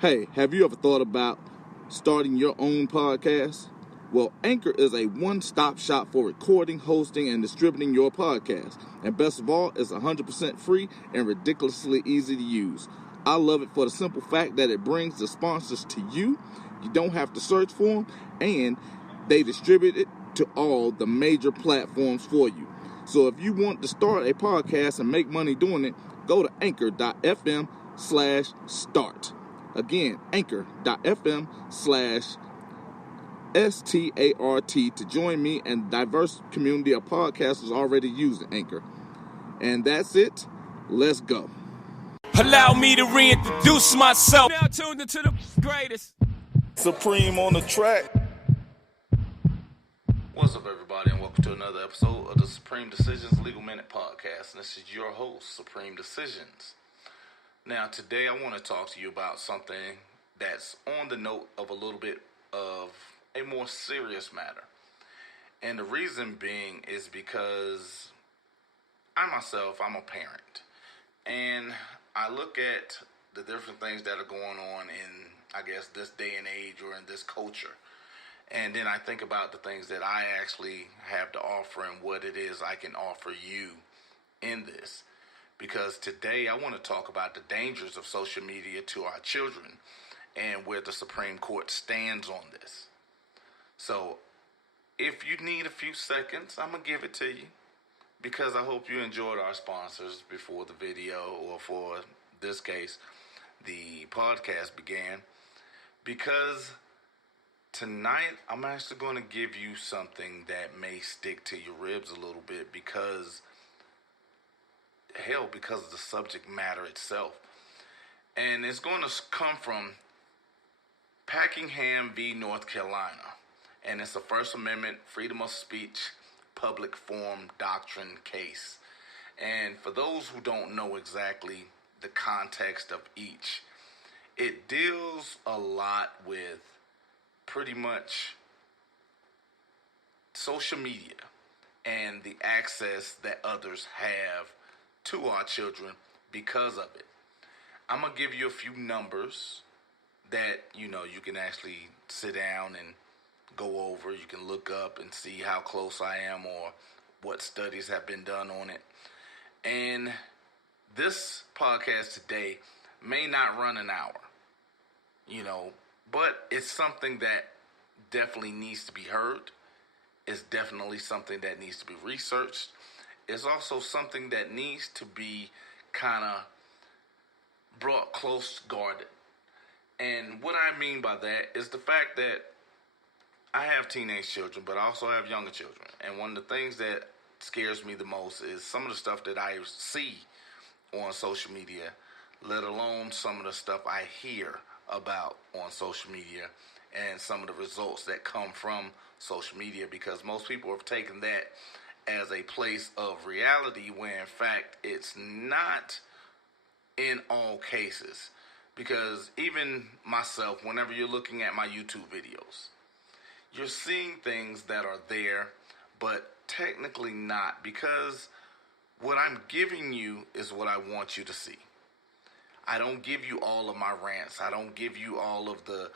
Hey, have you ever thought about starting your own podcast? Well, Anchor is a one-stop shop for recording, hosting, and distributing your podcast. And best of all, it's 100% free and ridiculously easy to use. I love it for the simple fact that it brings the sponsors to you. You don't have to search for them, and they distribute it to all the major platforms for you. So if you want to start a podcast and make money doing it, go to anchor.fm/start. Again, anchor.fm/START to join me and the diverse community of podcasters already using Anchor. And that's it. Let's go. Allow me to reintroduce myself. Now tuned into the greatest. Supreme on the track. What's up, everybody, and welcome to another episode of the Supreme Decisions Legal Minute Podcast. And this is your host, Supreme Decisions. Now, today I want to talk to you about something that's on the note of a little bit of a more serious matter. And the reason being is because I'm a parent. And I look at the different things that are going on in, I guess, this day and age or in this culture. And then I think about the things that I actually have to offer and what it is I can offer you in this. Because today I want to talk about the dangers of social media to our children and where the Supreme Court stands on this. So if you need a few seconds, I'm going to give it to you because I hope you enjoyed our sponsors before the video, or for this case, the podcast began. Because tonight I'm actually going to give you something that may stick to your ribs a little bit because of the subject matter itself. And it's going to come from Packingham v. North Carolina. And it's a First Amendment freedom of speech public forum doctrine case. And for those who don't know exactly the context of each, it deals a lot with pretty much social media and the access that others have to our children because of it. I'm going to give you a few numbers that, you can actually sit down and go over. You can look up and see how close I am or what studies have been done on it. And this podcast today may not run an hour, but it's something that definitely needs to be heard. It's definitely something that needs to be researched. It's also something that needs to be kind of brought close guarded. And what I mean by that is the fact that I have teenage children, but I also have younger children. And one of the things that scares me the most is some of the stuff that I see on social media, let alone some of the stuff I hear about on social media and some of the results that come from social media, because most people have taken that as a place of reality when in fact it's not in all cases. Because even myself, whenever you're looking at my YouTube videos, you're seeing things that are there but technically not, because what I'm giving you is what I want you to see. I don't give you all of my rants. I don't give you all of the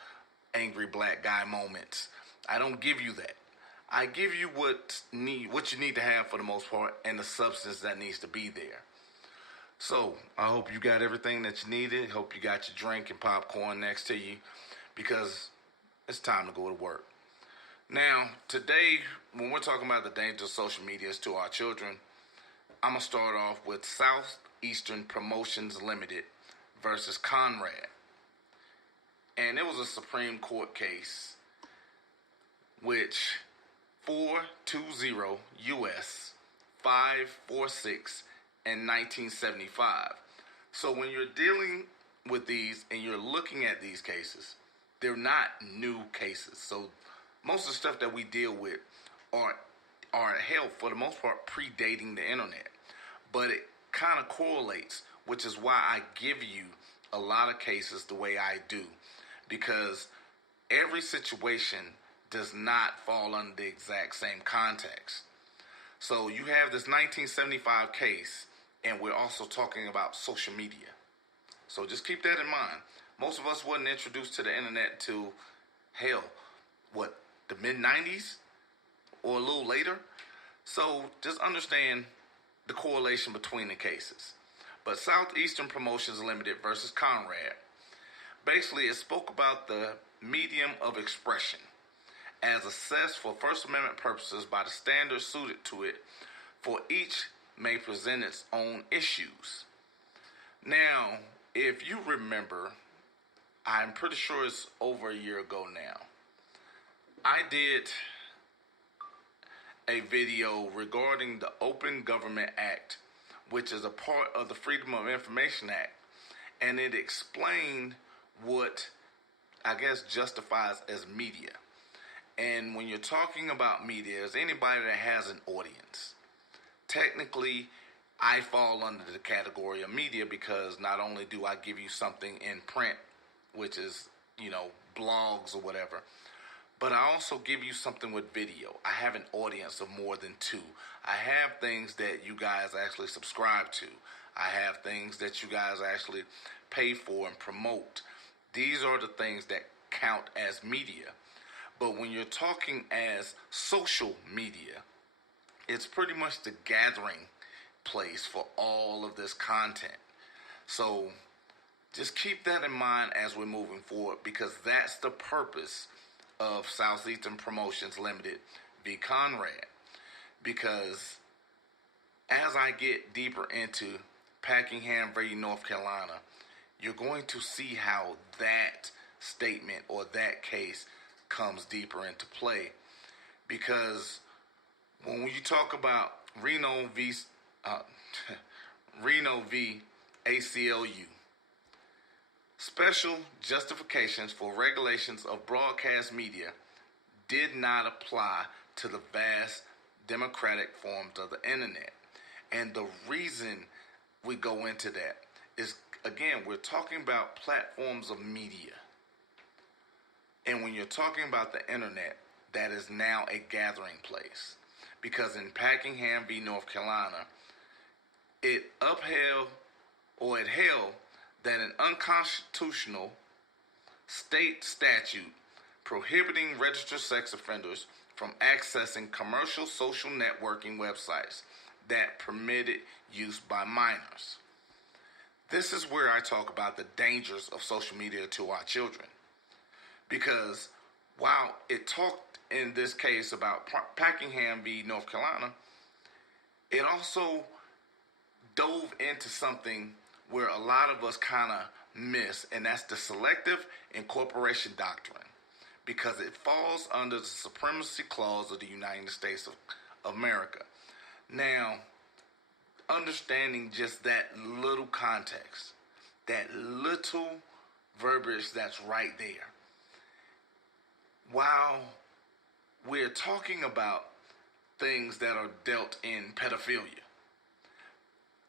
angry black guy moments. I don't give you that. I give you what you need to have for the most part, and the substance that needs to be there. So I hope you got everything that you needed. Hope you got your drink and popcorn next to you, because it's time to go to work. Now, today, when we're talking about the dangers of social media to our children, I'm going to start off with Southeastern Promotions Limited versus Conrad. And it was a Supreme Court case which 420 U.S. 546 in 1975. So when you're dealing with these and you're looking at these cases, they're not new cases. So most of the stuff that we deal with are held for the most part predating the internet. But it kind of correlates, which is why I give you a lot of cases the way I do. Because every situation does not fall under the exact same context. So you have this 1975 case, and we're also talking about social media. So just keep that in mind. Most of us wasn't introduced to the internet till, hell, what, the mid-90s or a little later? So just understand the correlation between the cases. But Southeastern Promotions Limited versus Conrad, basically it spoke about the medium of expression as assessed for First Amendment purposes by the standards suited to it, for each may present its own issues. Now, if you remember, I'm pretty sure it's over a year ago now, I did a video regarding the Open Government Act, which is a part of the Freedom of Information Act, and it explained what I guess justifies as media. And when you're talking about media, is anybody that has an audience. Technically, I fall under the category of media because not only do I give you something in print, which is, blogs or whatever, but I also give you something with video. I have an audience of more than two. I have things that you guys actually subscribe to. I have things that you guys actually pay for and promote. These are the things that count as media. But when you're talking as social media, it's pretty much the gathering place for all of this content. So just keep that in mind as we're moving forward, because that's the purpose of Southeastern Promotions Limited v. Conrad. Because as I get deeper into Packingham v. North Carolina, you're going to see how that statement or that case comes deeper into play. Because when you talk about Reno v. ACLU, special justifications for regulations of broadcast media did not apply to the vast democratic forms of the internet. And the reason we go into that is, again, we're talking about platforms of media. And when you're talking about the internet, that is now a gathering place. Because in Packingham v. North Carolina, it held that an unconstitutional state statute prohibiting registered sex offenders from accessing commercial social networking websites that permitted use by minors. This is where I talk about the dangers of social media to our children. Because while it talked in this case about Packingham v. North Carolina, it also dove into something where a lot of us kind of miss, and that's the selective incorporation doctrine, because it falls under the Supremacy Clause of the United States of America. Now, understanding just that little context, that little verbiage that's right there, while we're talking about things that are dealt in pedophilia,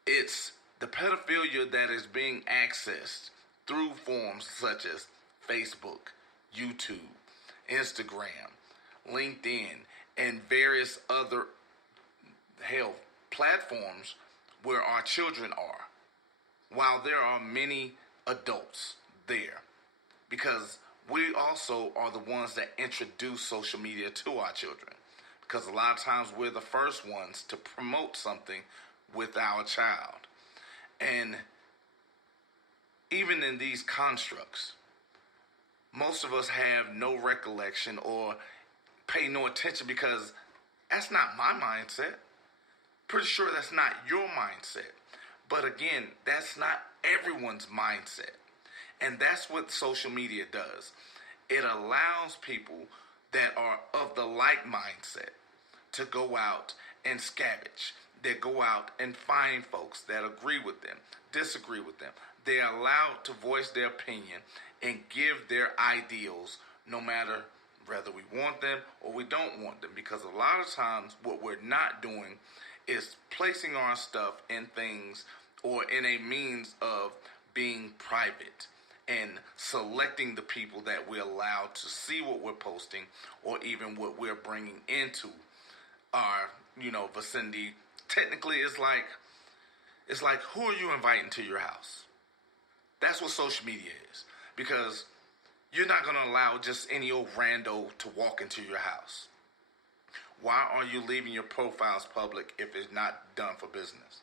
it's the pedophilia that is being accessed through forms such as Facebook, YouTube, Instagram, LinkedIn, and various other platforms where our children are, while there are many adults there. Because we also are the ones that introduce social media to our children. Because a lot of times we're the first ones to promote something with our child. And even in these constructs, most of us have no recollection or pay no attention, because that's not my mindset. Pretty sure that's not your mindset. But again, that's not everyone's mindset. And that's what social media does. It allows people that are of the like mindset to go out and scavenge. They go out and find folks that agree with them, disagree with them. They're allowed to voice their opinion and give their ideals, no matter whether we want them or we don't want them. Because a lot of times what we're not doing is placing our stuff in things or in a means of being private and selecting the people that we're allowed to see what we're posting or even what we're bringing into our, vicinity. Technically, it's like, who are you inviting to your house? That's what social media is. because you're not going to allow just any old rando to walk into your house. Why are you leaving your profiles public if it's not done for business?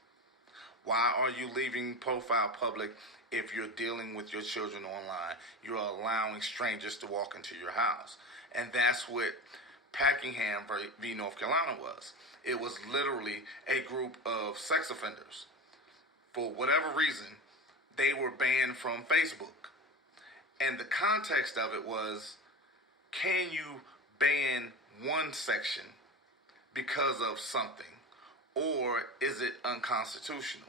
Why are you leaving profile public if you're dealing with your children online? You're allowing strangers to walk into your house. And that's what Packingham v. North Carolina was. It was literally a group of sex offenders. For whatever reason, they were banned from Facebook. And the context of it was, can you ban one section because of something? Or is it unconstitutional?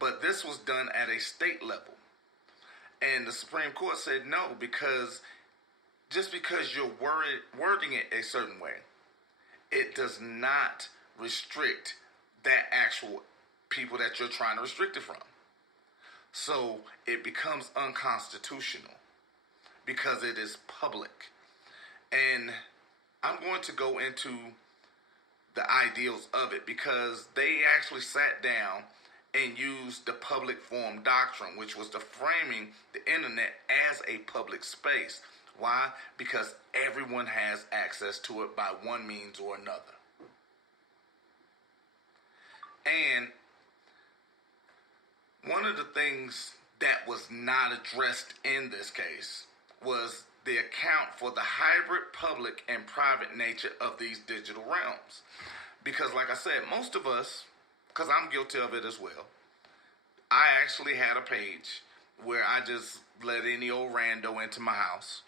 But this was done at a state level. And the Supreme Court said no, because just because you're wording it a certain way, it does not restrict that actual people that you're trying to restrict it from. So it becomes unconstitutional because it is public. And I'm going to go into the ideals of it because they actually sat down and used the public forum doctrine, which was the framing the internet as a public space. Why? Because everyone has access to it by one means or another. And one of the things that was not addressed in this case was the account for the hybrid public and private nature of these digital realms. Because like I said, most of us, because I'm guilty of it as well, I actually had a page where I just let any old rando into my house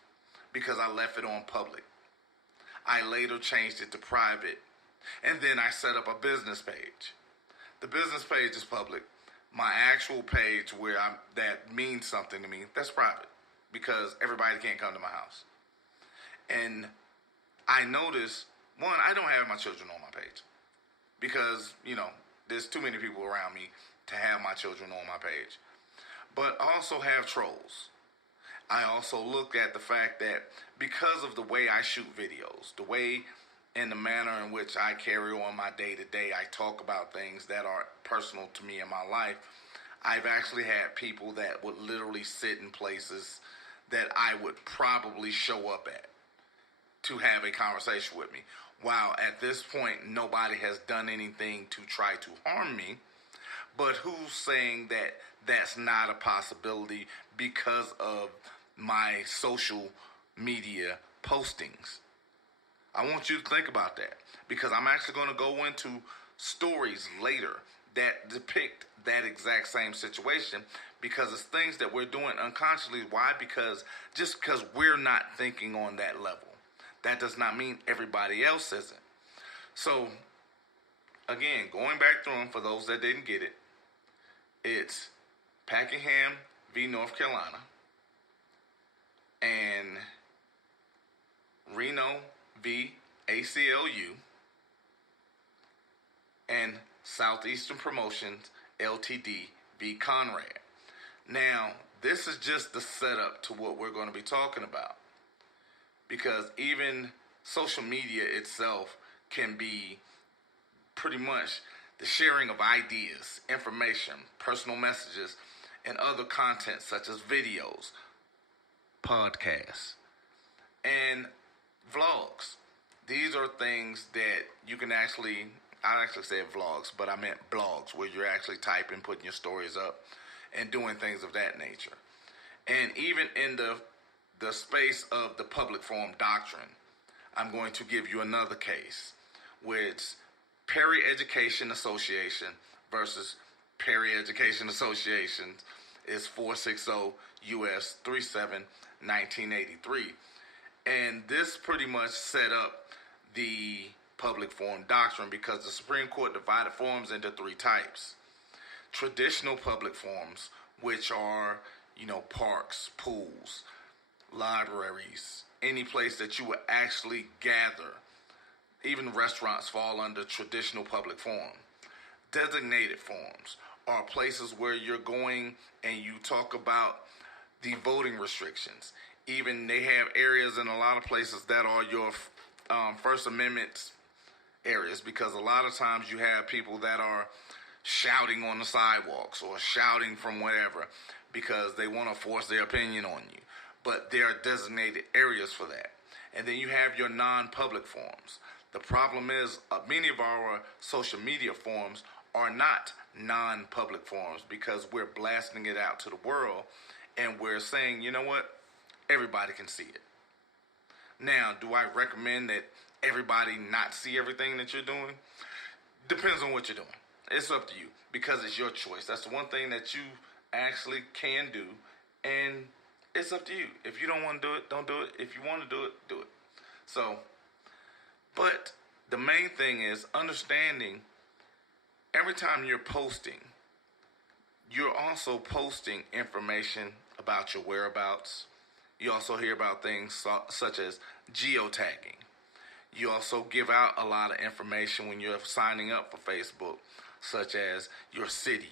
because I left it on public. I later changed it to private, and then I set up a business page. The business page is public. My actual page where that means something to me, that's private because everybody can't come to my house. And I noticed, one, I don't have my children on my page because, there's too many people around me to have my children on my page. But I also have trolls. I also look at the fact that because of the way I shoot videos, the way and the manner in which I carry on my day-to-day, I talk about things that are personal to me in my life, I've actually had people that would literally sit in places that I would probably show up at to have a conversation with me. While at this point, nobody has done anything to try to harm me, but who's saying that that's not a possibility because of my social media postings? I want you to think about that because I'm actually going to go into stories later that depict that exact same situation because it's things that we're doing unconsciously. Why? Because just because we're not thinking on that level, that does not mean everybody else isn't. So, again, going back through them for those that didn't get it, it's Packingham v. North Carolina and Reno v. ACLU and Southeastern Promotions Ltd. v. Conrad. Now, this is just the setup to what we're going to be talking about because even social media itself can be pretty much the sharing of ideas, information, personal messages, and other content such as videos, podcasts, and vlogs. These are things that you can I actually said vlogs, but I meant blogs where you're actually typing, putting your stories up, and doing things of that nature. And even in the space of the public forum doctrine, I'm going to give you another case where it's Perry Education Association versus Perry Education Association is 460 U.S. 37, 1983. And this pretty much set up the public forum doctrine because the Supreme Court divided forums into three types. Traditional public forums, which are, parks, pools, libraries, any place that you would actually gather. Even restaurants fall under traditional public forum. Designated forums are places where you're going and you talk about the voting restrictions. Even they have areas in a lot of places that are your First Amendment areas because a lot of times you have people that are shouting on the sidewalks or shouting from whatever because they want to force their opinion on you. But there are designated areas for that. And then you have your non-public forums. The problem is many of our social media forums are not non-public forums because we're blasting it out to the world and we're saying, you know what, everybody can see it. Now, do I recommend that everybody not see everything that you're doing? Depends on what you're doing. It's up to you because it's your choice. That's the one thing that you actually can do, and it's up to you. If you don't want to do it, don't do it. If you want to do it, do it. So, but the main thing is understanding every time you're posting, you're also posting information about your whereabouts. You also hear about things such as geotagging. You also give out a lot of information when you're signing up for Facebook, such as your city,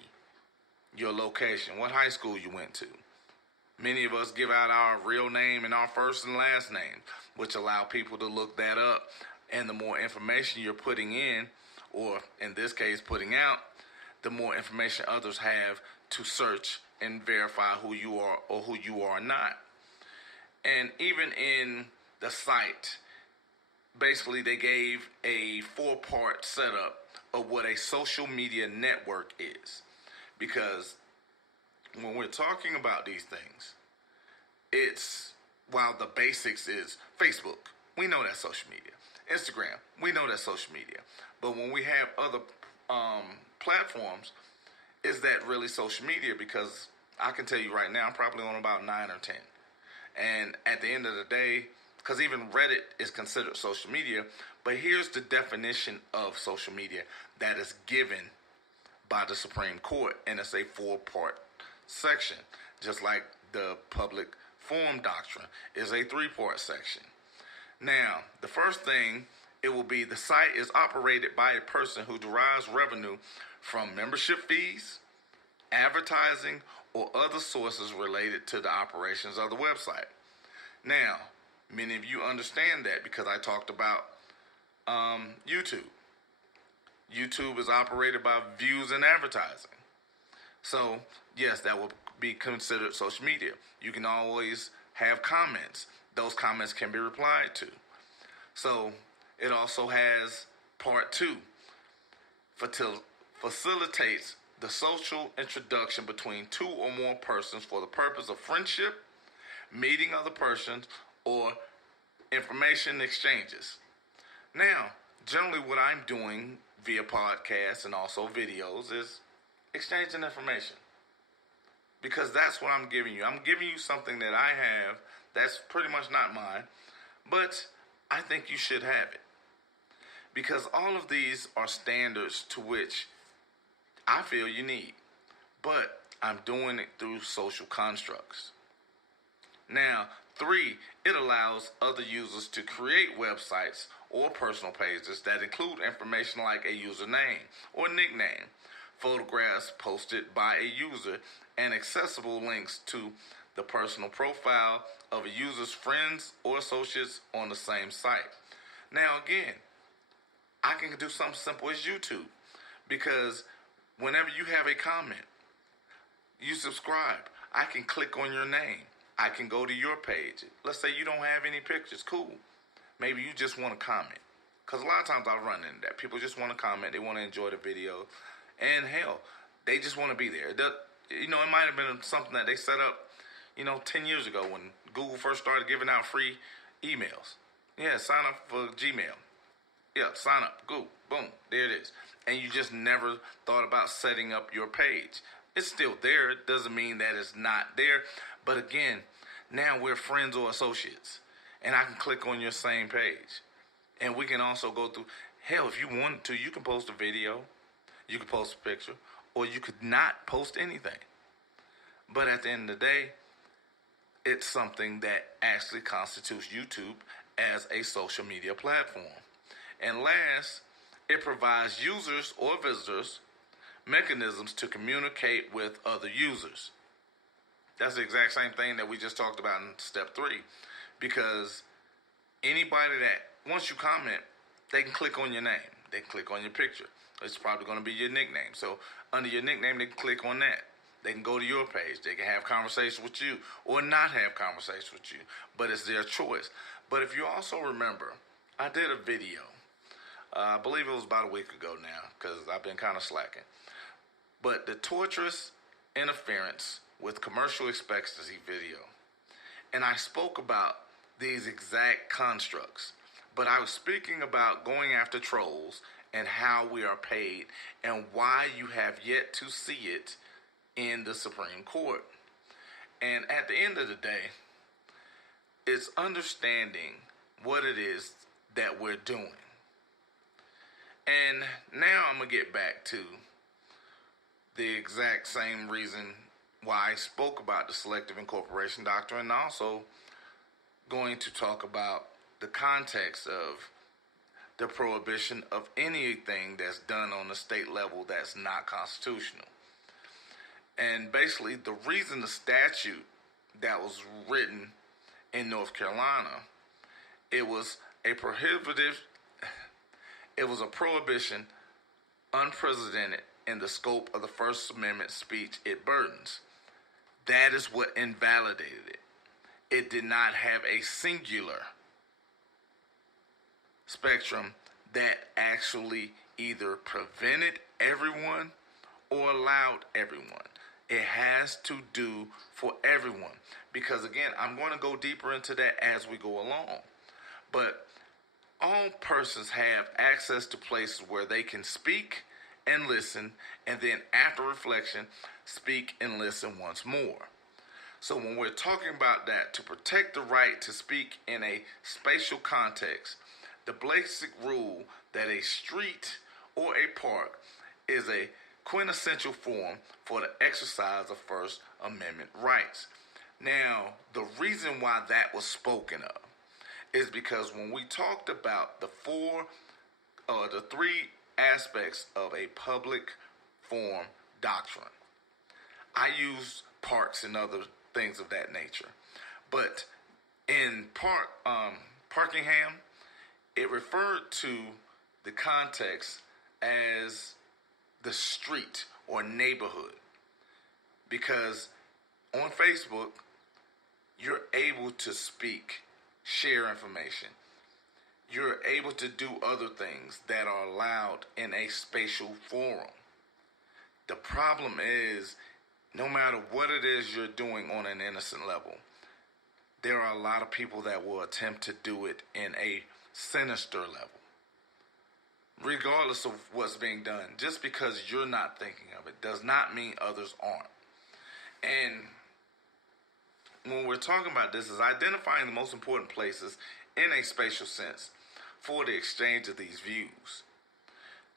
your location, what high school you went to. Many of us give out our real name and our first and last name, which allow people to look that up. And the more information you're putting in, or in this case, putting out, the more information others have to search and verify who you are or who you are not. And even in the site, basically they gave a 4-part setup of what a social media network is. Because when we're talking about these things, it's, while the basics is Facebook, we know that's social media. Instagram, we know that's social media. But when we have other platforms, is that really social media? Because I can tell you right now, I'm probably on about 9 or 10. And at the end of the day, because even Reddit is considered social media, but here's the definition of social media that is given by the Supreme Court, and it's a 4-part section, just like the public forum doctrine is a 3-part section. Now, the first thing, it will be the site is operated by a person who derives revenue from membership fees, advertising, or other sources related to the operations of the website. Now, many of you understand that because I talked about YouTube. YouTube is operated by views and advertising. So, yes, that will be considered social media. You can always have comments. Those comments can be replied to. So, it also has part 2. Facilitates the social introduction between 2 or more persons for the purpose of friendship, meeting other persons, or information exchanges. Now, generally what I'm doing via podcasts and also videos is exchanging information. Because that's what I'm giving you. I'm giving you something that I have that's pretty much not mine, but I think you should have it. Because all of these are standards to which I feel you need, but I'm doing it through social constructs. Now, 3, it allows other users to create websites or personal pages that include information like a username or nickname, photographs posted by a user, and accessible links to the personal profile of a user's friends or associates on the same site. Now, again, I can do something simple as YouTube, because whenever you have a comment, you subscribe, I can click on your name. I can go to your page. Let's say you don't have any pictures. Cool. Maybe you just want to comment. Because a lot of times I run into that. People just want to comment. They want to enjoy the video. And hell, they just want to be there. It might have been something that they set up, 10 years ago when Google first started giving out free emails. Yeah, sign up for Gmail. Yeah, sign up. Go. Boom. There it is. And you just never thought about setting up your page. It's still there. It doesn't mean that it's not there. But again, now we're friends or associates. And I can click on your same page. And we can also go through, hell, if you wanted to, you can post a video. You can post a picture. Or you could not post anything. But at the end of the day, it's something that actually constitutes YouTube as a social media platform. And last, it provides users or visitors mechanisms to communicate with other users. That's the exact same thing that we just talked about in step 3. Because anybody that, once you comment, they can click on your name. They can click on your picture. It's probably going to be your nickname. So under your nickname, they can click on that. They can go to your page. They can have conversation with you or not have conversation with you, but it's their choice. But if you also remember, I did a video. I believe it was about a week ago now because I've been kind of slacking. But the torturous interference with commercial expectancy video. And I spoke about these exact constructs. But I was speaking about going after trolls and how we are paid and why you have yet to see it in the Supreme Court. And at the end of the day, it's understanding what it is that we're doing. And now I'm going to get back to the exact same reason why I spoke about the selective incorporation doctrine, and also going to talk about the context of the prohibition of anything that's done on the state level that's not constitutional. And basically, the reason the statute that was written in North Carolina, it was a prohibition unprecedented in the scope of the First Amendment speech it burdens. That is what invalidated it. It did not have a singular spectrum that actually either prevented everyone or allowed everyone. It has to do for everyone. Because again, I'm going to go deeper into that as we go along. But all persons have access to places where they can speak and listen, and then after reflection, speak and listen once more. So when we're talking about that, to protect the right to speak in a spatial context, the basic rule that a street or a park is a quintessential form for the exercise of First Amendment rights. Now, the reason why that was spoken of is because when we talked about the three aspects of a public forum doctrine, I used parks and other things of that nature. But in Parkingham, it referred to the context as the street or neighborhood. Because on Facebook, you're able to speak, share information. You're able to do other things that are allowed in a spatial forum. The problem is, no matter what it is you're doing on an innocent level, there are a lot of people that will attempt to do it in a sinister level. Regardless of what's being done, just because you're not thinking of it does not mean others aren't. And when we're talking about this, is identifying the most important places in a spatial sense for the exchange of these views.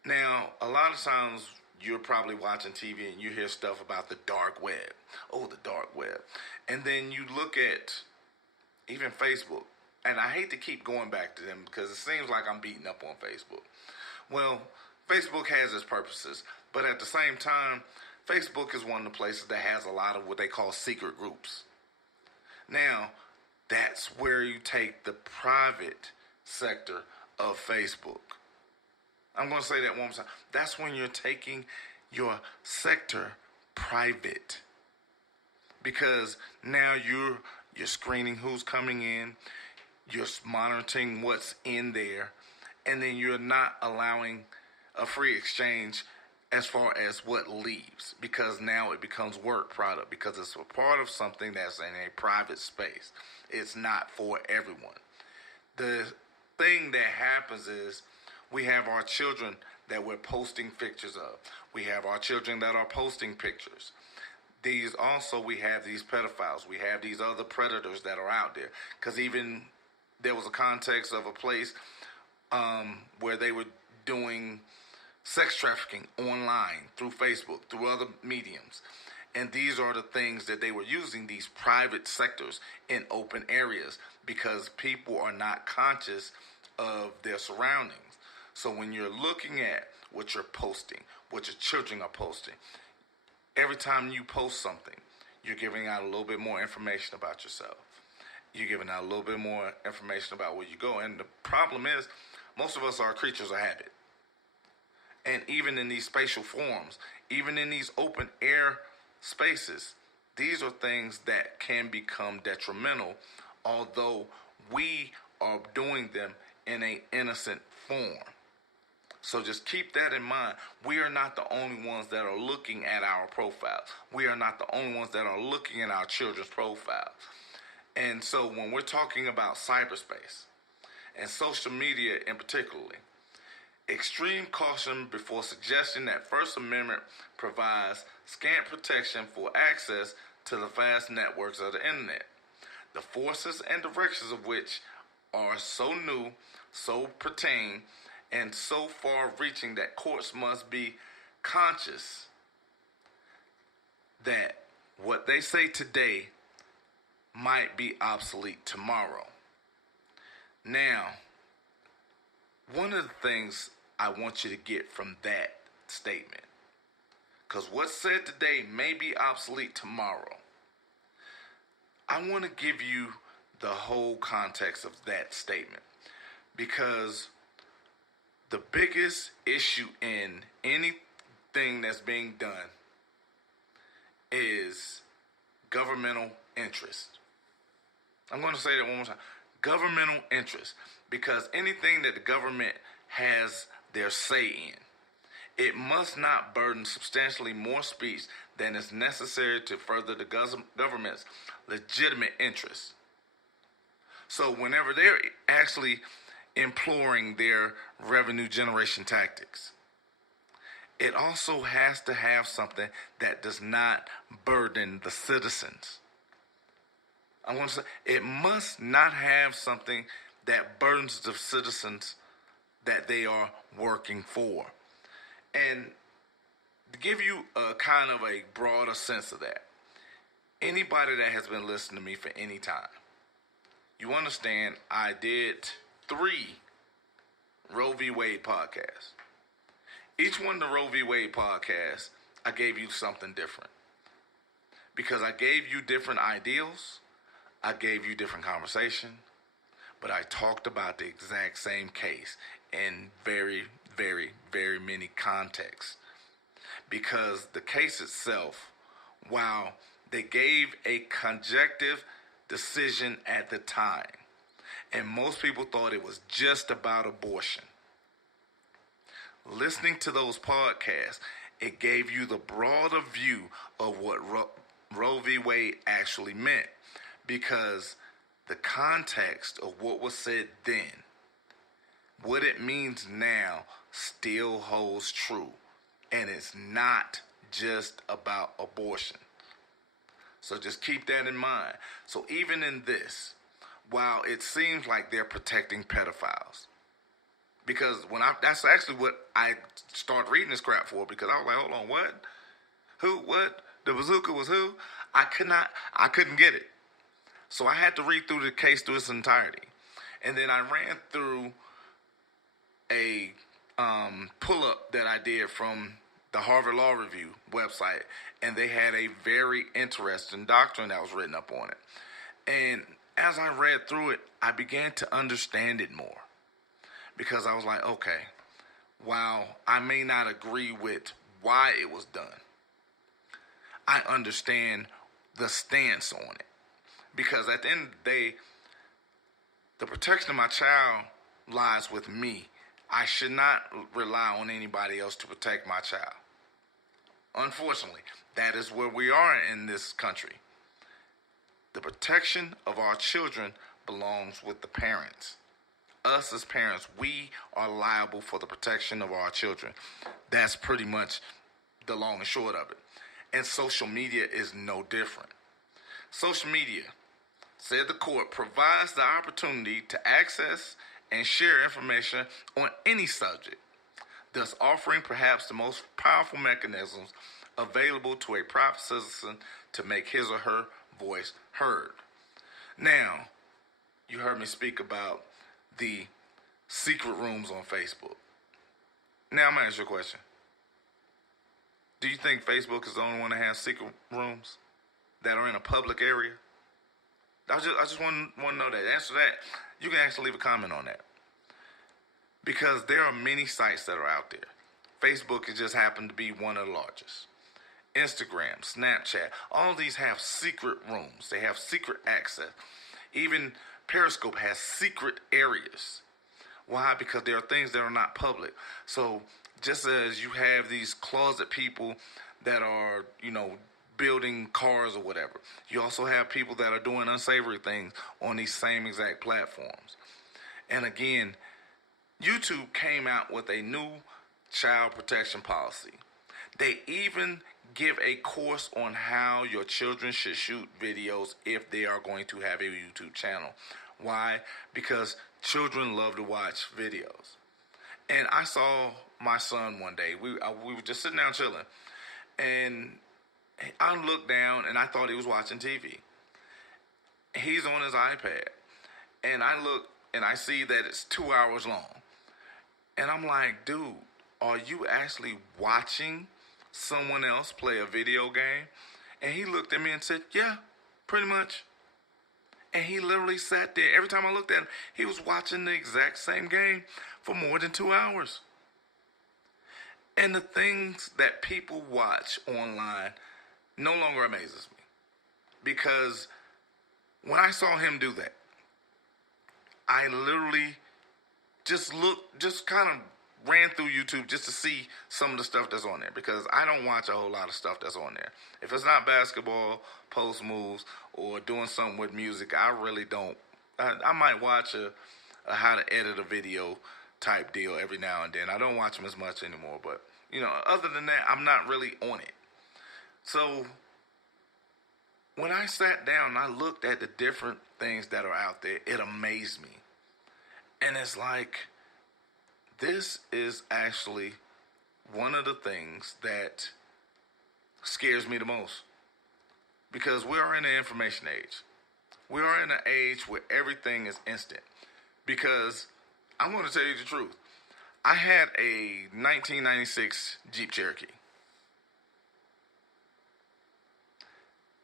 Now, a lot of times you're probably watching TV and you hear stuff about the dark web. Oh, the dark web. And then you look at even Facebook. And I hate to keep going back to them because it seems like I'm beating up on Facebook. Well, Facebook has its purposes. But at the same time, Facebook is one of the places that has a lot of what they call secret groups. Now, that's where you take the private sector of Facebook. I'm going to say that one more time. That's when you're taking your sector private. Because now you're screening who's coming in. You're monitoring what's in there. And then you're not allowing a free exchange as far as what leaves. Because now it becomes work product. Because it's a part of something that's in a private space. It's not for everyone. The thing that happens is we have our children that we're posting pictures of. We have our children that are posting pictures. We have these pedophiles. We have these other predators that are out there. Because even there was a context of a place where they were doing sex trafficking online through Facebook, through other mediums. And these are the things that they were using, these private sectors in open areas, because people are not conscious of their surroundings. So when you're looking at what you're posting, what your children are posting, every time you post something, you're giving out a little bit more information about yourself. You're giving out a little bit more information about where you go. And the problem is, most of us are creatures of habit. And even in these spatial forms, even in these open air spaces. These are things that can become detrimental, although we are doing them in an innocent form. So just keep that in mind. We are not the only ones that are looking at our profiles. We are not the only ones that are looking at our children's profiles. And so when we're talking about cyberspace and social media in particular, extreme caution before suggesting that First Amendment provides scant protection for access to the vast networks of the internet, the forces and directions of which are so new, so pertain, and so far-reaching that courts must be conscious that what they say today might be obsolete tomorrow. Now, one of the things I want you to get from that statement, because what's said today may be obsolete tomorrow, I want to give you the whole context of that statement, because the biggest issue in anything that's being done is governmental interest. I'm going to say that one more time. Governmental interest. Because anything that the government has their say in, it must not burden substantially more speech than is necessary to further the government's legitimate interests. So whenever they're actually imploring their revenue generation tactics, it also has to have something that does not burden the citizens. I want to say it must not have something that burdens the citizens that they are working for. And to give you a kind of a broader sense of that, anybody that has been listening to me for any time, you understand I did 3 Roe v. Wade podcasts. Each one of the Roe v. Wade podcasts, I gave you something different. Because I gave you different ideals, I gave you different conversation, but I talked about the exact same case in very, very, very many contexts. Because the case itself, while they gave a conjective decision at the time, and most people thought it was just about abortion, listening to those podcasts, it gave you the broader view of what Roe v. Wade actually meant, because the context of what was said then, what it means now, still holds true, and it's not just about abortion. So just keep that in mind. So even in this, while it seems like they're protecting pedophiles, because that's actually what I started reading this crap for, because I was like, hold on, what? Who? What? The bazooka was who? I couldn't get it. So I had to read through the case through its entirety. And then I ran through a pull-up that I did from the Harvard Law Review website, and they had a very interesting doctrine that was written up on it. And as I read through it, I began to understand it more. Because I was like, okay, while I may not agree with why it was done, I understand the stance on it. Because at the end of the day, the protection of my child lies with me. I should not rely on anybody else to protect my child. Unfortunately, that is where we are in this country. The protection of our children belongs with the parents. Us as parents, we are liable for the protection of our children. That's pretty much the long and short of it. And social media is no different. Social media, said the court, provides the opportunity to access and share information on any subject, thus offering perhaps the most powerful mechanisms available to a private citizen to make his or her voice heard. Now, you heard me speak about the secret rooms on Facebook. Now I'm going to ask you a question. Do you think Facebook is the only one that has secret rooms that are in a public area? I just want to know that. Answer that. You can actually leave a comment on that. Because there are many sites that are out there. Facebook has just happened to be one of the largest. Instagram, Snapchat, all these have secret rooms. They have secret access. Even Periscope has secret areas. Why? Because there are things that are not public. So just as you have these closet people that are, building cars or whatever, you also have people that are doing unsavory things on these same exact platforms. And again, YouTube came out with a new child protection policy. They even give a course on how your children should shoot videos if they are going to have a YouTube channel. Why? Because children love to watch videos. And I saw my son one day. We were just sitting down chilling. And I looked down and I thought he was watching TV. He's on his iPad. And I look and I see that it's 2 hours long. And I'm like, dude, are you actually watching someone else play a video game? And he looked at me and said, yeah, pretty much. And he literally sat there. Every time I looked at him, he was watching the exact same game for more than 2 hours. And the things that people watch online no longer amazes me. Because when I saw him do that, I literally just kind of ran through YouTube just to see some of the stuff that's on there, because I don't watch a whole lot of stuff that's on there. If it's not basketball, post moves, or doing something with music, I really don't. I might watch a how to edit a video type deal every now and then. I don't watch them as much anymore, but other than that, I'm not really on it. So when I sat down and I looked at the different things that are out there, it amazed me. And it's like, this is actually one of the things that scares me the most. Because we are in an information age. We are in an age where everything is instant. Because I'm going to tell you the truth. I had a 1996 Jeep Cherokee.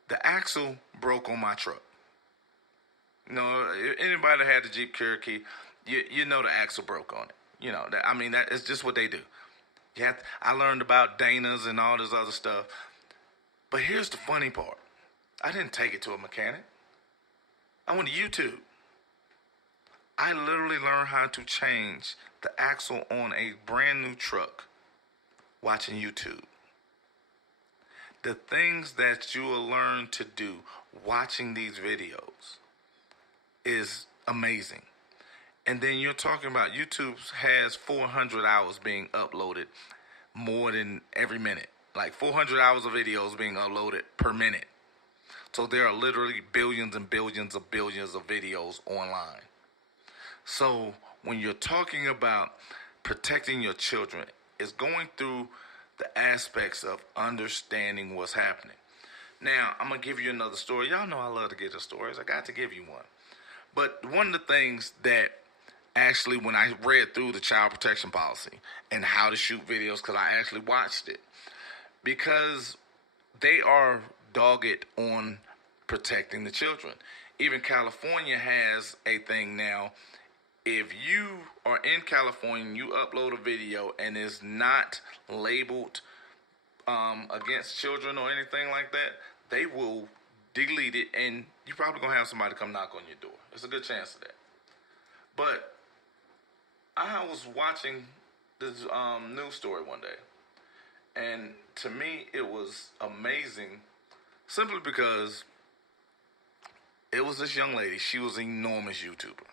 The axle broke on my truck. Anybody that had the Jeep Cherokee, you know the axle broke on it. That is just what they do. I learned about Dana's and all this other stuff. But here's the funny part. I didn't take it to a mechanic. I went to YouTube. I literally learned how to change the axle on a brand new truck watching YouTube. The things that you will learn to do watching these videos is amazing. And then you're talking about YouTube has 400 hours being uploaded more than every minute. Like 400 hours of videos being uploaded per minute. So there are literally billions and billions of videos online. So when you're talking about protecting your children, it's going through the aspects of understanding what's happening. Now, I'm going to give you another story. Y'all know I love to get the stories. I got to give you one. But one of the things that actually, when I read through the child protection policy and how to shoot videos, because I actually watched it, because they are dogged on protecting the children. Even California has a thing now. If you are in California and you upload a video and it's not labeled against children or anything like that, they will delete it, and you're probably going to have somebody come knock on your door. There's a good chance of that. But I was watching this news story one day, and to me it was amazing simply because it was this young lady. She was an enormous YouTuber.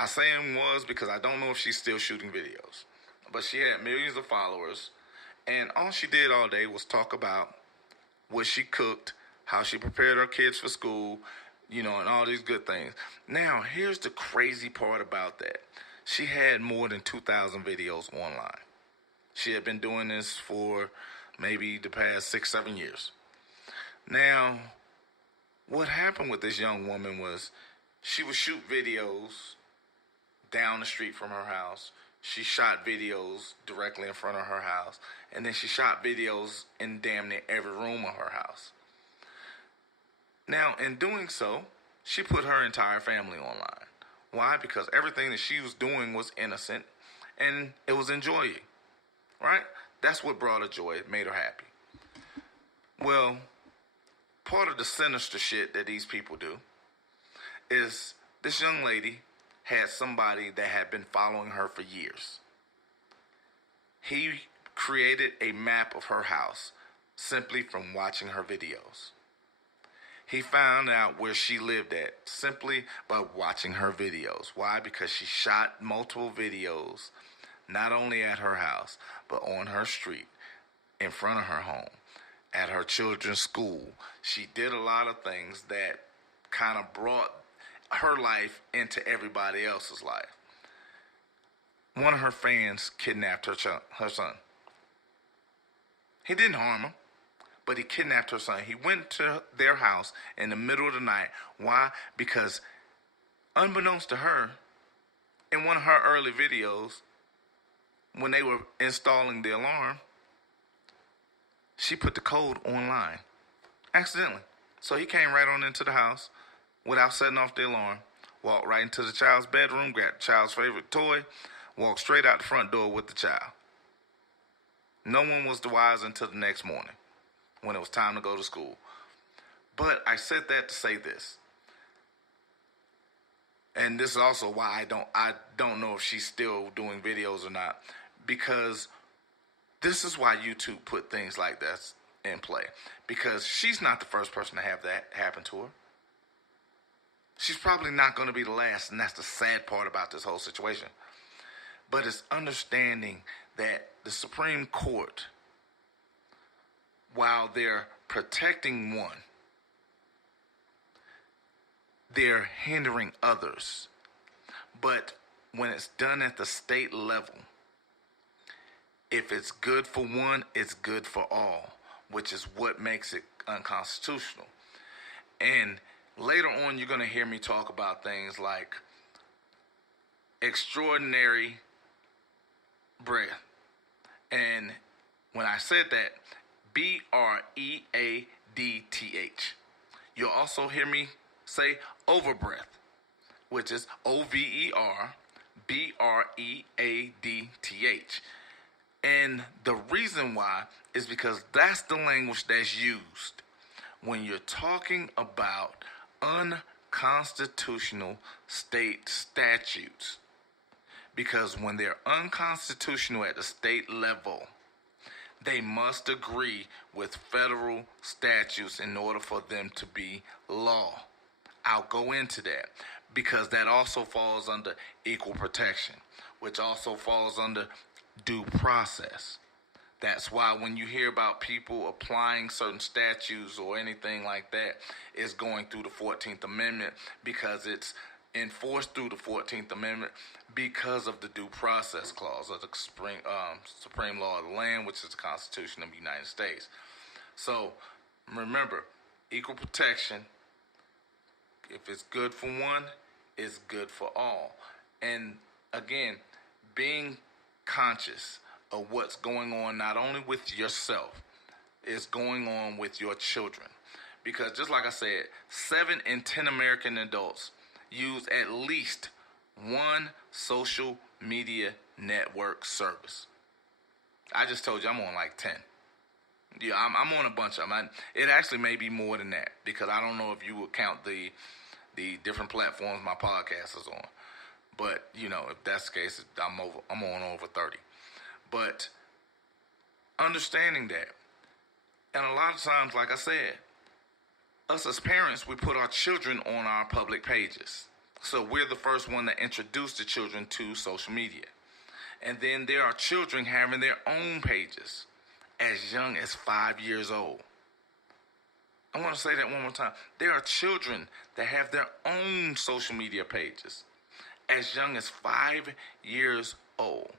I say it was because I don't know if she's still shooting videos, but she had millions of followers, and all she did all day was talk about what she cooked, how she prepared her kids for school, and all these good things. Now, here's the crazy part about that. She had more than 2,000 videos online. She had been doing this for maybe the past 6-7 years. Now, what happened with this young woman was she would shoot videos down the street from her house. She shot videos directly in front of her house. And then she shot videos in damn near every room of her house. Now, in doing so, she put her entire family online. Why? Because everything that she was doing was innocent and it was enjoying. Right? That's what brought her joy. It made her happy. Well, part of the sinister shit that these people do is this young lady had somebody that had been following her for years. He created a map of her house simply from watching her videos. He found out where she lived at simply by watching her videos. Why? Because she shot multiple videos, not only at her house, but on her street, in front of her home, at her children's school. She did a lot of things that kind of brought her life into everybody else's life. One of her fans kidnapped her son. He didn't harm him, but he kidnapped her son. He went to their house in the middle of the night. Why? Because unbeknownst to her, in one of her early videos, when they were installing the alarm, she put the code online accidentally. So he came right on into the house without setting off the alarm, walked right into the child's bedroom, grabbed the child's favorite toy, walked straight out the front door with the child. No one was the wiser until the next morning when it was time to go to school. But I said that to say this. And this is also why I don't know if she's still doing videos or not, because this is why YouTube put things like this in play, because she's not the first person to have that happen to her. She's probably not going to be the last, and that's the sad part about this whole situation. But it's understanding that the Supreme Court, while they're protecting one, they're hindering others. But when it's done at the state level, if it's good for one, it's good for all, which is what makes it unconstitutional. And later on, you're going to hear me talk about things like extraordinary breath. And when I said that, breathth. You'll also hear me say overbreath, which is overbreath. And the reason why is because that's the language that's used when you're talking about unconstitutional state statutes. Because when they're unconstitutional at the state level, they must agree with federal statutes in order for them to be law. I'll go into that because that also falls under equal protection, which also falls under due process. That's why when you hear about people applying certain statutes or anything like that, it's going through the 14th Amendment, because it's enforced through the 14th Amendment because of the due process clause of the Supreme Law of the Land, which is the Constitution of the United States. So remember, equal protection, if it's good for one, it's good for all. And again, being conscious of what's going on not only with yourself, it's going on with your children. Because just like I said, 7 in 10 American adults use at least one social media network service. I just told you I'm on like 10. Yeah, I'm on a bunch of them. It actually may be more than that, because I don't know if you would count the different platforms my podcast is on. But, you know, if that's the case, I'm on over 30. But understanding that, and a lot of times, like I said, us as parents, we put our children on our public pages. So we're the first one that introduced the children to social media. And then there are children having their own pages as young as 5 years old. I want to say that one more time. There are children that have their own social media pages as young as 5 years old.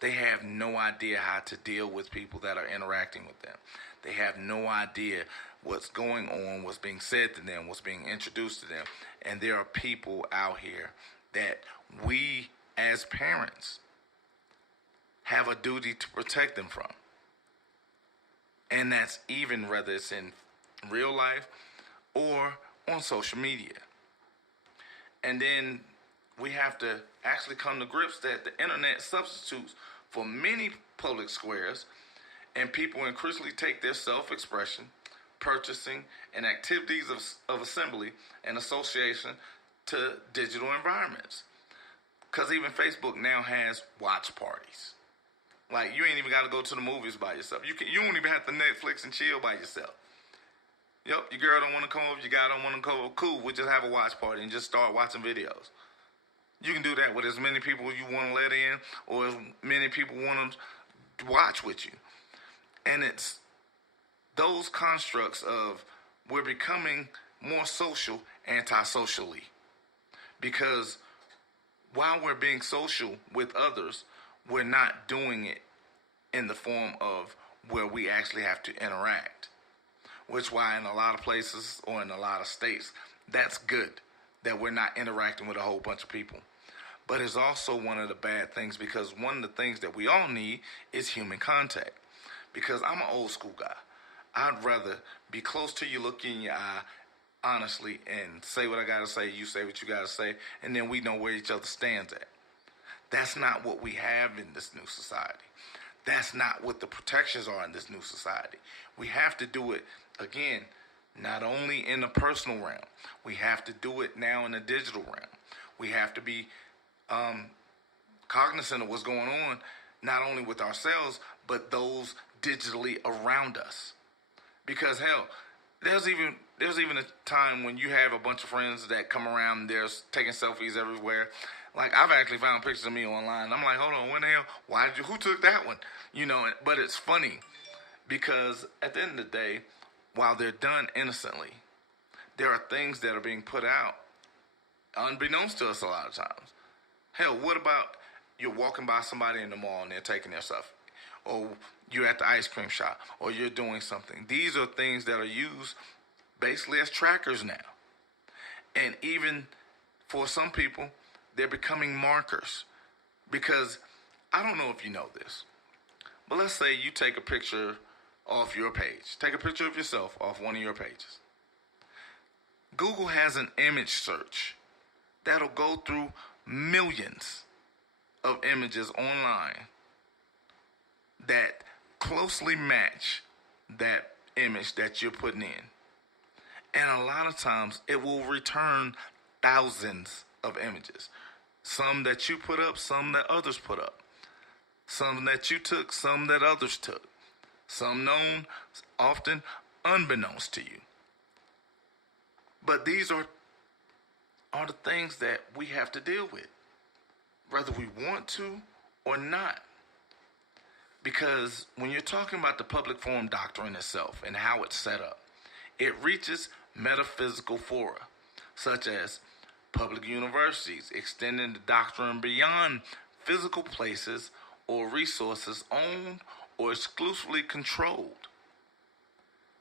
They have no idea how to deal with people that are interacting with them. They have no idea what's going on, what's being said to them, what's being introduced to them. And there are people out here that we as parents have a duty to protect them from. And that's even whether it's in real life or on social media. And then we have to actually come to grips that the internet substitutes for many public squares, and people increasingly take their self-expression purchasing, and activities of assembly and association to digital environments. Because even Facebook now has watch parties. Like, you ain't even got to go to the movies by yourself. You don't even have to Netflix and chill by yourself. Yep, your girl don't want to come over, your guy don't want to come over. Cool, we'll just have a watch party and just start watching videos. You can do that with as many people you want to let in, or as many people want to watch with you. And it's those constructs of we're becoming more social, antisocially. Because while we're being social with others, we're not doing it in the form of where we actually have to interact. Which why in a lot of places or in a lot of states, that's good that we're not interacting with a whole bunch of people. But it's also one of the bad things, because one of the things that we all need is human contact. Because I'm an old school guy. I'd rather be close to you, look in your eye, honestly, and say what I gotta say, you say what you gotta say, and then we know where each other stands at. That's not what we have in this new society. That's not what the protections are in this new society. We have to do it, again, not only in the personal realm. We have to do it now in the digital realm. We have to be cognizant of what's going on, not only with ourselves, but those digitally around us. Because hell, there's even a time when you have a bunch of friends that come around and they're taking selfies everywhere. Like, I've actually found pictures of me online. I'm like, hold on, when the hell, who took that one? But it's funny because at the end of the day, while they're done innocently, there are things that are being put out unbeknownst to us a lot of times. Hell, what about you're walking by somebody in the mall and they're taking their selfie? Or you're at the ice cream shop, or you're doing something. These are things that are used basically as trackers now. And even for some people, they're becoming markers. Because I don't know if you know this, but let's say you take a picture off your page. Take a picture of yourself off one of your pages. Google has an image search that'll go through millions of images online that closely match that image that you're putting in. And a lot of times it will return thousands of images. Some that you put up, some that others put up. Some that you took, some that others took. Some known, often unbeknownst to you. But these are the things that we have to deal with, whether we want to or not. Because when you're talking about the public forum doctrine itself and how it's set up, it reaches metaphysical fora, such as public universities, extending the doctrine beyond physical places or resources owned or exclusively controlled.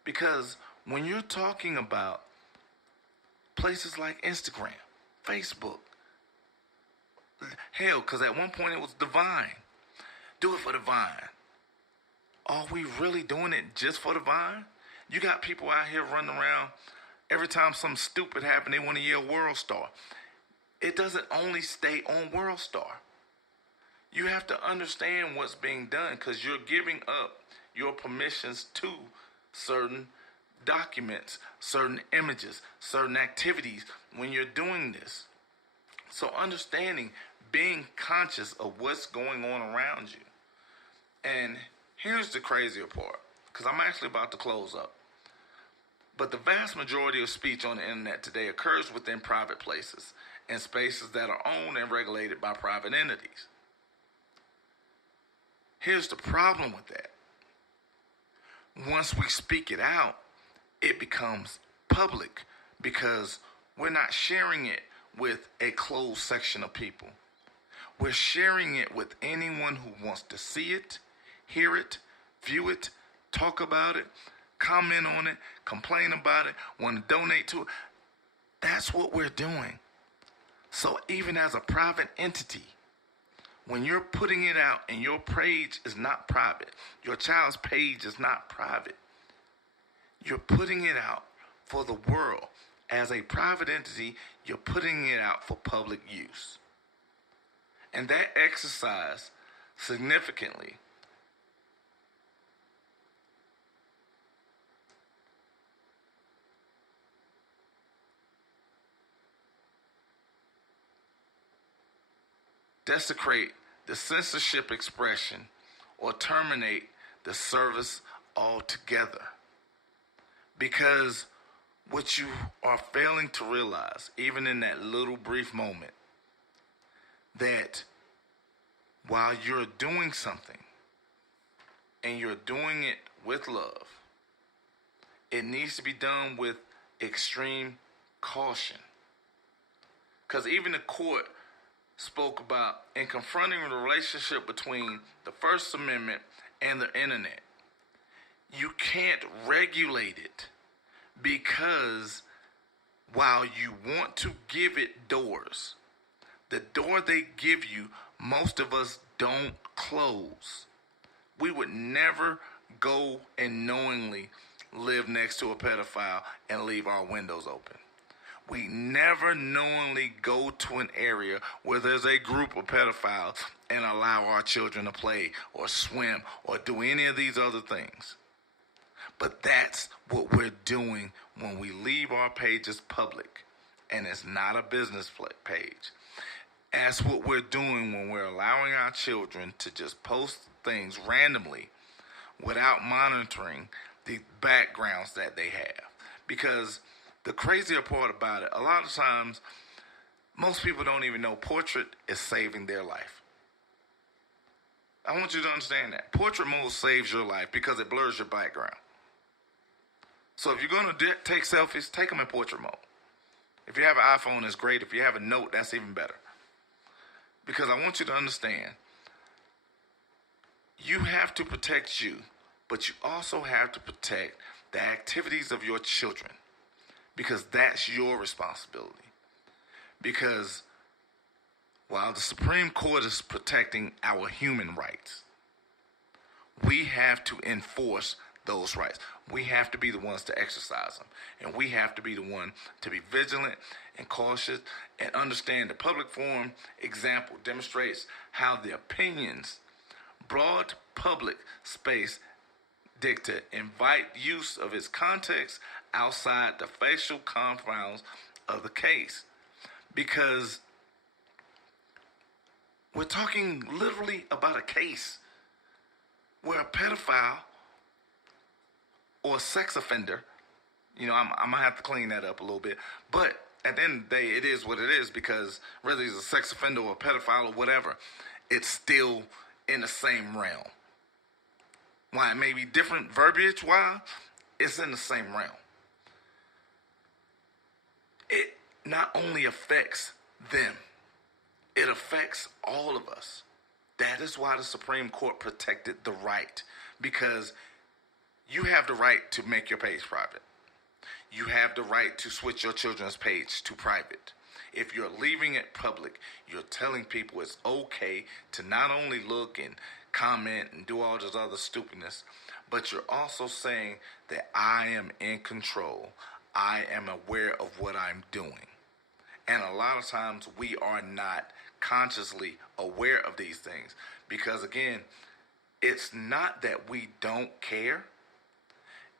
Because when you're talking about places like Instagram, Facebook, hell, because at one point it was divine. Do it for the vine. Are we really doing it just for the vine? You got people out here running around. Every time something stupid happens, they want to yell World Star. It doesn't only stay on World Star. You have to understand what's being done, because you're giving up your permissions to certain documents, certain images, certain activities when you're doing this. So understanding, being conscious of what's going on around you. And here's the crazier part, because I'm actually about to close up. But the vast majority of speech on the internet today occurs within private places and spaces that are owned and regulated by private entities. Here's the problem with that. Once we speak it out, it becomes public, because we're not sharing it with a closed section of people. We're sharing it with anyone who wants to see it, hear it, view it, talk about it, comment on it, complain about it, want to donate to it. That's what we're doing. So even as a private entity, when you're putting it out and your page is not private, your child's page is not private, you're putting it out for the world. As a private entity, you're putting it out for public use. And that exercise significantly desecrate the censorship expression, or terminate the service altogether. Because what you are failing to realize, even in that little brief moment, that while you're doing something and you're doing it with love, it needs to be done with extreme caution. Because even the court spoke about in confronting the relationship between the First Amendment and the internet, you can't regulate it, because while you want to give it doors, the door they give you, most of us don't close. We would never go and knowingly live next to a pedophile and leave our windows open. We never knowingly go to an area where there's a group of pedophiles and allow our children to play or swim or do any of these other things. But that's what we're doing when we leave our pages public and it's not a business page. That's what we're doing when we're allowing our children to just post things randomly without monitoring the backgrounds that they have. Because the crazier part about it, a lot of times, most people don't even know portrait is saving their life. I want you to understand that. Portrait mode saves your life because it blurs your background. So if you're going to take selfies, take them in portrait mode. If you have an iPhone, that's great. If you have a Note, that's even better. Because I want you to understand, you have to protect you, but you also have to protect the activities of your children, because that's your responsibility. Because while the Supreme Court is protecting our human rights, we have to enforce those rights. We have to be the ones to exercise them. And we have to be the one to be vigilant and cautious and understand the public forum example demonstrates how the opinions, broad public space dicta invite use of its context outside the facial confines of the case. Because we're talking literally about a case where a pedophile or a sex offender, I'm going to have to clean that up a little bit, but at the end of the day, it is what it is, because whether he's a sex offender or a pedophile or whatever, it's still in the same realm. Why it may be different verbiage, why it's in the same realm. It not only affects them, it affects all of us. That is why the Supreme Court protected the right, because you have the right to make your page private. You have the right to switch your children's page to private. If you're leaving it public, you're telling people it's okay to not only look and comment and do all this other stupidness, but you're also saying that I am in control. I am aware of what I'm doing. And a lot of times we are not consciously aware of these things, because again, it's not that we don't care.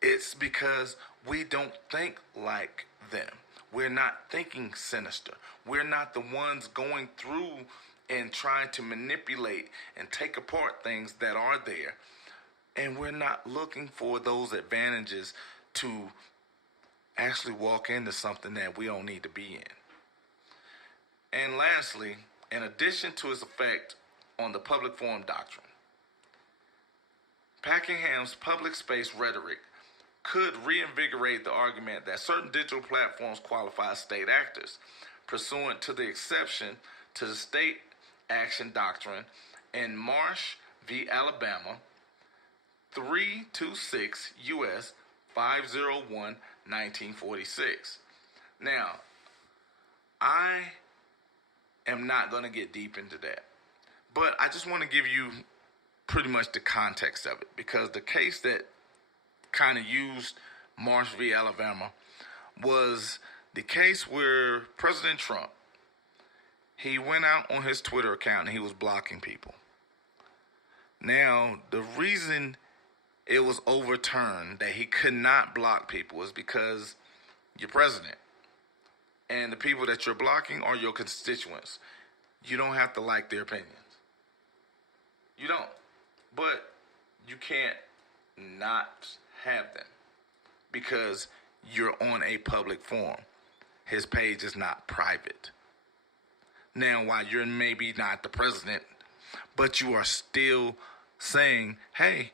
It's because we don't think like them. We're not thinking sinister. We're not the ones going through and trying to manipulate and take apart things that are there. And we're not looking for those advantages to actually walk into something that we don't need to be in. And lastly, in addition to its effect on the public forum doctrine, Packingham's public space rhetoric could reinvigorate the argument that certain digital platforms qualify as state actors, pursuant to the exception to the state action doctrine in Marsh v. Alabama, 326 U.S. 501, 1946. Now, I am not going to get deep into that, but I just want to give you pretty much the context of it, because the case that kind of used Marsh v. Alabama was the case where President Trump, he went out on his Twitter account and he was blocking people. Now, the reason it was overturned that he could not block people is because you're president, and the people that you're blocking are your constituents. You don't have to like their opinions. You don't. But you can't not have them because you're on a public forum. His page is not private. Now, while you're maybe not the president, but you are still saying, hey,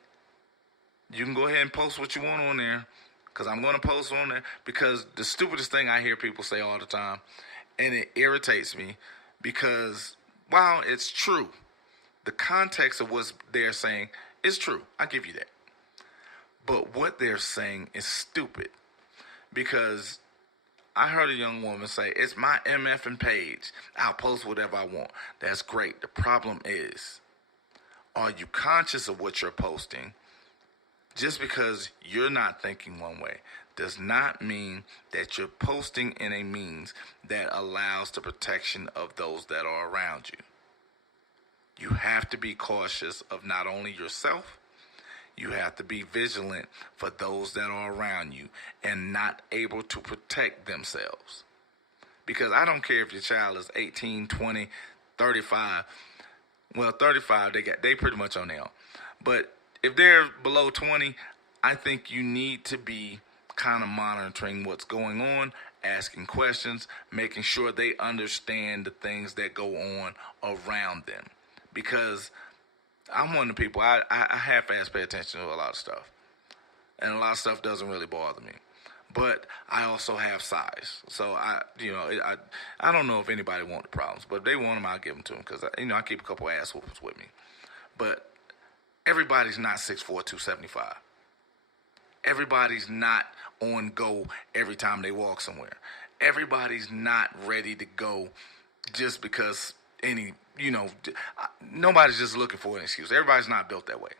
you can go ahead and post what you want on there because I'm going to post on there. Because the stupidest thing I hear people say all the time, and it irritates me because while it's true, the context of what they're saying is true. I give you that. But what they're saying is stupid because I heard a young woman say, it's my MFing page. I'll post whatever I want. That's great. The problem is, are you conscious of what you're posting? Just because you're not thinking one way does not mean that you're posting in a means that allows the protection of those that are around you. You have to be cautious of not only yourself, you have to be vigilant for those that are around you and not able to protect themselves. Because I don't care if your child is 18, 20, 35. Well, 35, they pretty much on their own. But if they're below 20, I think you need to be kind of monitoring what's going on, asking questions, making sure they understand the things that go on around them. Because I'm one of the people, I half-ass pay attention to a lot of stuff. And a lot of stuff doesn't really bother me. But I also have size. So, I don't know if anybody wants the problems. But if they want them, I'll give them to them. Because, I keep a couple ass whoopers with me. But everybody's not 6'4", 275. Everybody's not on go every time they walk somewhere. Everybody's not ready to go just because nobody's just looking for an excuse. Everybody's not built that way.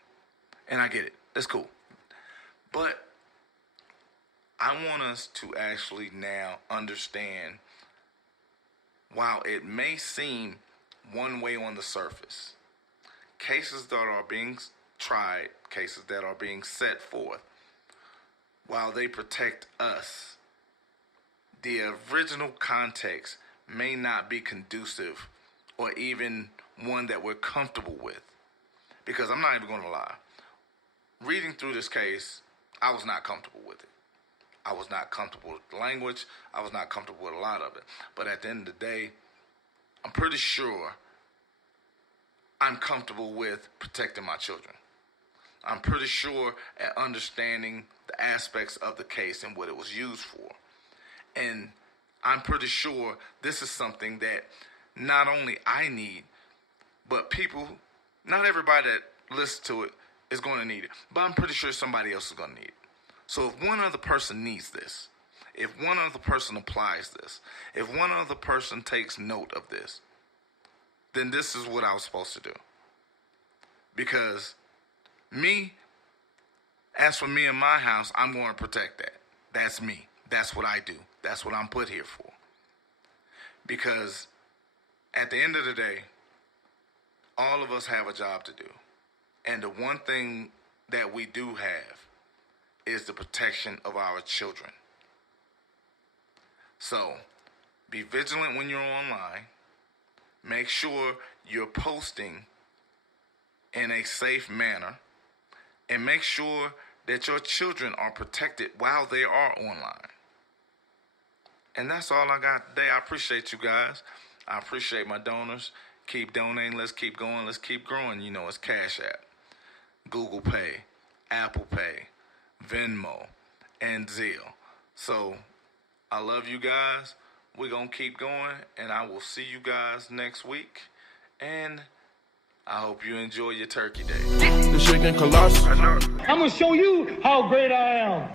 And I get it. That's cool. But I want us to actually now understand, while it may seem one way on the surface, cases that are being tried, cases that are being set forth, while they protect us, the original context may not be conducive or even one that we're comfortable with. Because I'm not even going to lie. Reading through this case, I was not comfortable with it. I was not comfortable with the language. I was not comfortable with a lot of it. But at the end of the day, I'm pretty sure I'm comfortable with protecting my children. I'm pretty sure at understanding the aspects of the case and what it was used for. And I'm pretty sure this is something that not only I need, but people, not everybody that listens to it is going to need it. But I'm pretty sure somebody else is going to need it. So if one other person needs this, if one other person applies this, if one other person takes note of this, then this is what I was supposed to do. Because as for me and my house, I'm going to protect that. That's me. That's what I do. That's what I'm put here for. Because at the end of the day, all of us have a job to do. And the one thing that we do have is the protection of our children. So, be vigilant when you're online. Make sure you're posting in a safe manner. And make sure that your children are protected while they are online. And that's all I got today. I appreciate you guys. I appreciate my donors. Keep donating. Let's keep going. Let's keep growing. It's Cash App, Google Pay, Apple Pay, Venmo, and Zelle. So, I love you guys. We're going to keep going. And I will see you guys next week. And I hope you enjoy your turkey day. The chicken colossus. I'm going to show you how great I am.